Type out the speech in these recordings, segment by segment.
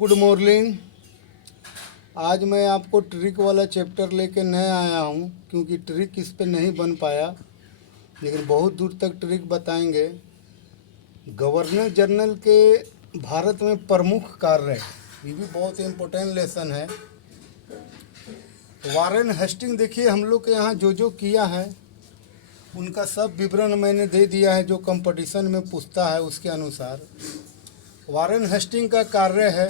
Good morning. आज मैं आपको ट्रिक वाला चैप्टर लेके नए आया हूँ, क्योंकि ट्रिक इस पे नहीं बन पाया, लेकिन बहुत दूर तक ट्रिक बताएंगे। गवर्नर जनरल के भारत में प्रमुख कार्य, ये भी बहुत इम्पोर्टेंट लेसन है। वारेन हेस्टिंग, देखिए हम लोग के यहाँ जो जो किया है उनका सब विवरण मैंने दे दिया है, जो कंपटीशन में पूछता है उसके अनुसार। वारेन हेस्टिंग का कार्य है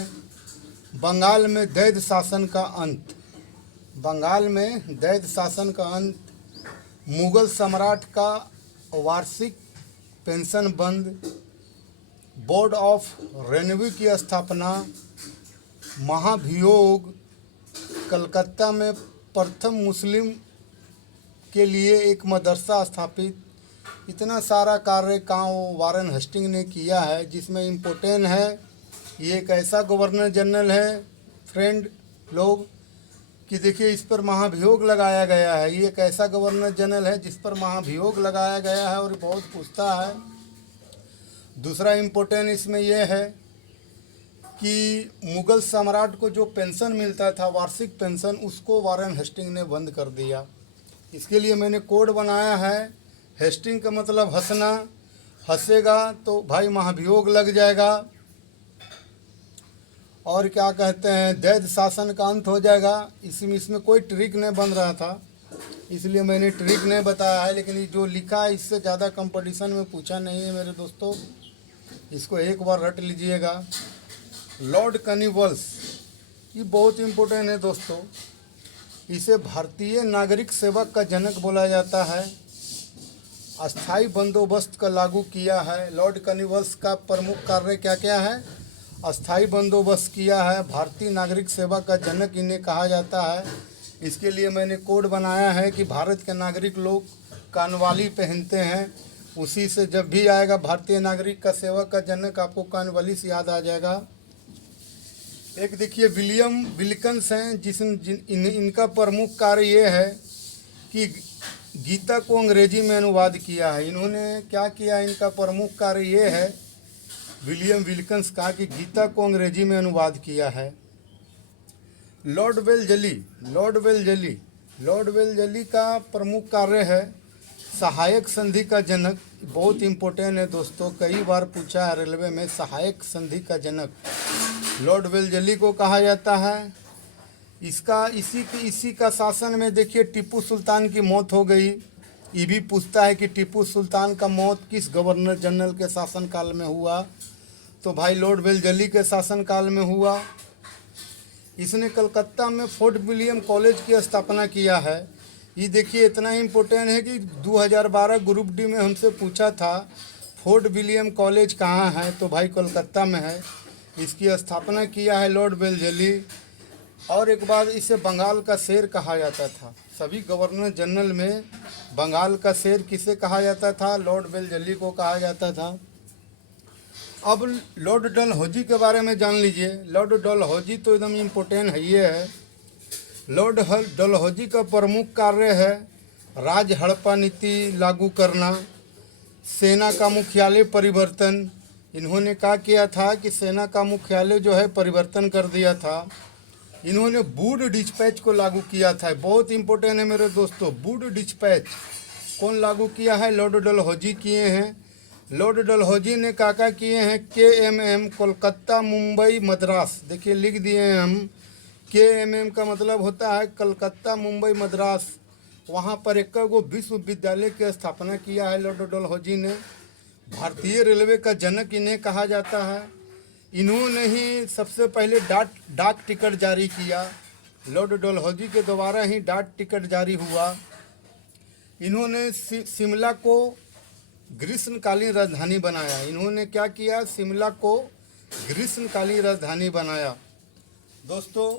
बंगाल में दैद शासन का अंत। बंगाल में दैद शासन का अंत, मुगल सम्राट का वार्षिक पेंशन बंद, बोर्ड ऑफ रेवेन्यू की स्थापना, महाभियोग, कलकत्ता में प्रथम मुस्लिम के लिए एक मदरसा स्थापित। इतना सारा कार्य काम वारेन हेस्टिंग ने किया है, जिसमें इम्पोर्टेंट है ये एक ऐसा गवर्नर जनरल है फ्रेंड लोग कि देखिए इस पर महाभियोग लगाया गया है। ये एक ऐसा गवर्नर जनरल है जिस पर महाभियोग लगाया गया है और बहुत पूछता है। दूसरा इम्पोर्टेंट इसमें यह है कि मुगल सम्राट को जो पेंशन मिलता था, वार्षिक पेंशन, उसको वारेन हेस्टिंग ने बंद कर दिया। इसके लिए मैंने कोड बनाया है। हेस्टिंग का मतलब हंसना, हंसेगा तो भाई महाभियोग लग जाएगा, और क्या कहते हैं, दैद शासन का अंत हो जाएगा। इसमें कोई ट्रिक नहीं बन रहा था, इसलिए मैंने ट्रिक नहीं बताया है। लेकिन ये जो लिखा है इससे ज़्यादा कंपटीशन में पूछा नहीं है मेरे दोस्तों, इसको एक बार रट लीजिएगा। लॉर्ड कर्नवालिस, ये बहुत इम्पोर्टेंट है दोस्तों। इसे भारतीय नागरिक सेवा का जनक बोला जाता है। अस्थाई बंदोबस्त का लागू किया है। लॉर्ड कर्नवालिस का प्रमुख कार्य क्या क्या है? अस्थाई बंदोबस्त किया है। भारतीय नागरिक सेवा का जनक इन्हें कहा जाता है। इसके लिए मैंने कोड बनाया है कि भारत के नागरिक लोग कानवाली पहनते हैं, उसी से जब भी आएगा भारतीय नागरिक का सेवा का जनक, आपको कानवालिस याद आ जाएगा। एक देखिए विलियम विल्किंस हैं, इनका प्रमुख कार्य ये है कि गीता को अंग्रेजी में अनुवाद किया है। इन्होंने क्या किया, इनका प्रमुख कार्य ये है, विलियम विल्किंस का, कि गीता को अंग्रेजी में अनुवाद किया है। लॉर्ड वेलजली का प्रमुख कार्य है सहायक संधि का जनक। बहुत इम्पोर्टेंट है दोस्तों, कई बार पूछा है रेलवे में, सहायक संधि का जनक लॉर्ड वेलजली को कहा जाता है। इसी का शासन में देखिए टीपू सुल्तान की मौत हो गई। ये भी पूछता है कि टीपू सुल्तान का मौत किस गवर्नर जनरल के शासनकाल में हुआ, तो भाई लॉर्ड वेलजली के शासनकाल में हुआ। इसने कलकत्ता में फोर्ट विलियम कॉलेज की स्थापना किया है। ये देखिए इतना इम्पोर्टेंट है कि 2012 ग्रुप डी में हमसे पूछा था फोर्ट विलियम कॉलेज कहाँ है, तो भाई कोलकाता में है। इसकी स्थापना किया है लॉर्ड वेलजली। और एक बार इसे बंगाल का शेर कहा जाता था। सभी गवर्नर जनरल में बंगाल का शेर किसे कहा जाता था? लॉर्ड वेलजली को कहा जाता था। अब लॉर्ड डलहौजी के बारे में जान लीजिए। लॉर्ड डलहौजी तो एकदम इम्पोर्टेंट है, ये है। लॉर्ड डलहौजी का प्रमुख कार्य है राज हड़प्पा नीति लागू करना, सेना का मुख्यालय परिवर्तन। इन्होंने क्या किया था कि सेना का मुख्यालय जो है परिवर्तन कर दिया था। इन्होंने वुड डिस्पैच को लागू किया था। बहुत इंपॉर्टेंट है मेरे दोस्तों, वुड डिस्पैच कौन लागू किया है? लॉर्ड डलहौजी किए हैं। लॉर्ड डलहौजी ने क्या किए हैं? KMM, कोलकाता मुंबई मद्रास। देखिए लिख दिए हैं हम। KMM का मतलब होता है कलकत्ता मुंबई मद्रास। वहाँ पर एक विश्वविद्यालय की स्थापना किया है लॉर्ड डलहौजी ने। भारतीय रेलवे का जनक इन्हें कहा जाता है। इन्होंने ही सबसे पहले डाक टिकट जारी किया। लॉर्ड डलहौजी के द्वारा ही डाक टिकट जारी हुआ। इन्होंने शिमला को ग्रीष्मकालीन राजधानी बनाया। इन्होंने क्या किया? शिमला को ग्रीष्मकालीन राजधानी बनाया। दोस्तों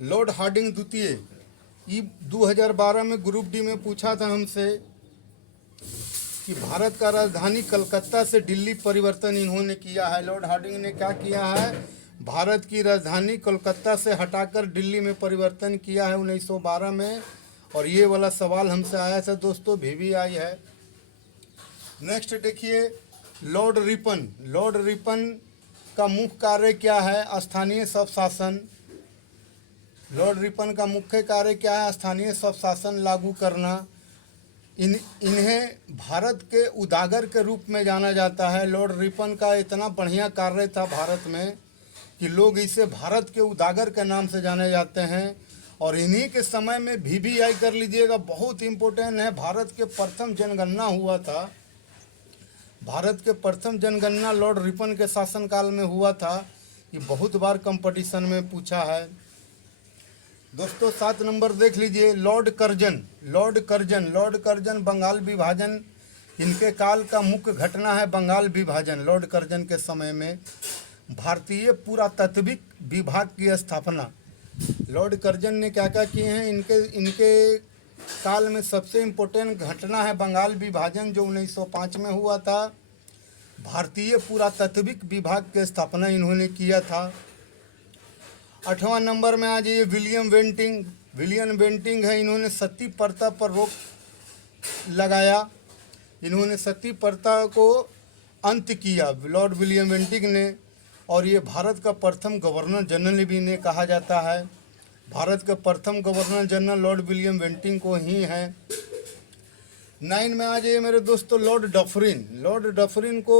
लॉर्ड हार्डिंग द्वितीय, ये 2012 में ग्रुप डी में पूछा था हमसे कि भारत का राजधानी कलकत्ता से दिल्ली परिवर्तन इन्होंने किया है। लॉर्ड हार्डिंग ने क्या किया है? भारत की राजधानी कोलकाता से हटाकर दिल्ली में परिवर्तन किया है 1912 में। और ये वाला सवाल हमसे आया था दोस्तों, VVI है। नेक्स्ट देखिए लॉर्ड रिपन का मुख्य कार्य क्या है? स्थानीय स्वशासन। लॉर्ड रिपन का मुख्य कार्य क्या है? स्थानीय स्वशासन लागू करना। इन्हें भारत के उदागर के रूप में जाना जाता है। लॉर्ड रिपन का इतना बढ़िया कार्य था भारत में कि लोग इसे भारत के उदागर के नाम से जाने जाते हैं। और इन्हीं के समय में VVI कर लीजिएगा, बहुत इम्पोर्टेंट है। भारत के प्रथम जनगणना हुआ था। भारत के प्रथम जनगणना लॉर्ड रिपन के शासनकाल में हुआ था। ये बहुत बार कंपटीशन में पूछा है। दोस्तों 7 नंबर देख लीजिए, Lord Curzon. Lord Curzon Bengal विभाजन, इनके काल का मुख्य घटना है बंगाल विभाजन। लॉर्ड कर्जन के समय में भारतीय पुरातत्विक विभाग की स्थापना। लॉर्ड कर्जन ने क्या क्या किए हैं? इनके काल में सबसे इम्पोर्टेंट घटना है बंगाल विभाजन, जो 1905 में हुआ था। भारतीय पुरातत्विक विभाग की स्थापना इन्होंने किया था। 8वां नंबर में आ जाइए, विलियम बेंटिंक। विलियम बेंटिंक है, इन्होंने सती प्रथा पर रोक लगाया। इन्होंने सती प्रथा को अंत किया, लॉर्ड विलियम बेंटिंक ने। और ये भारत का प्रथम गवर्नर जनरल भी इन्हें कहा जाता है। भारत के प्रथम governor general Lord William Bentinck को ही है। 9 में आ जाइए मेरे दोस्तों, लॉर्ड डफरिन। लॉर्ड डफरिन को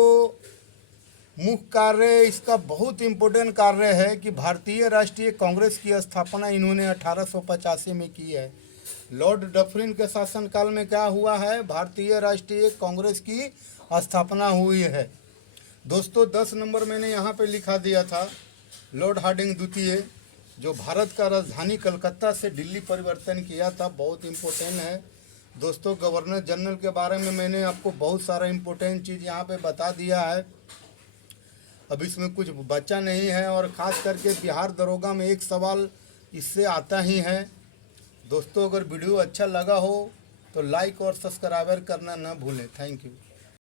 मुख्य कार्य, इसका बहुत इम्पोर्टेंट कार्य है कि भारतीय राष्ट्रीय कांग्रेस की स्थापना इन्होंने 1885 में की है। लॉर्ड डफरिन के शासनकाल में क्या हुआ है? भारतीय राष्ट्रीय कांग्रेस की स्थापना हुई है। दोस्तों 10 नंबर मैंने यहाँ पे लिखा दिया था, लॉर्ड हार्डिंग द्वितीय, जो भारत का राजधानी कलकत्ता से दिल्ली परिवर्तन किया था। बहुत इम्पोर्टेंट है दोस्तों। गवर्नर जनरल के बारे में मैंने आपको बहुत सारा इम्पोर्टेंट चीज़ यहाँ पे बता दिया है। अब इसमें कुछ बचा नहीं है। और ख़ास करके बिहार दरोगा में एक सवाल इससे आता ही है। दोस्तों अगर वीडियो अच्छा लगा हो तो लाइक और सब्सक्राइबर करना ना भूलें। Thank you.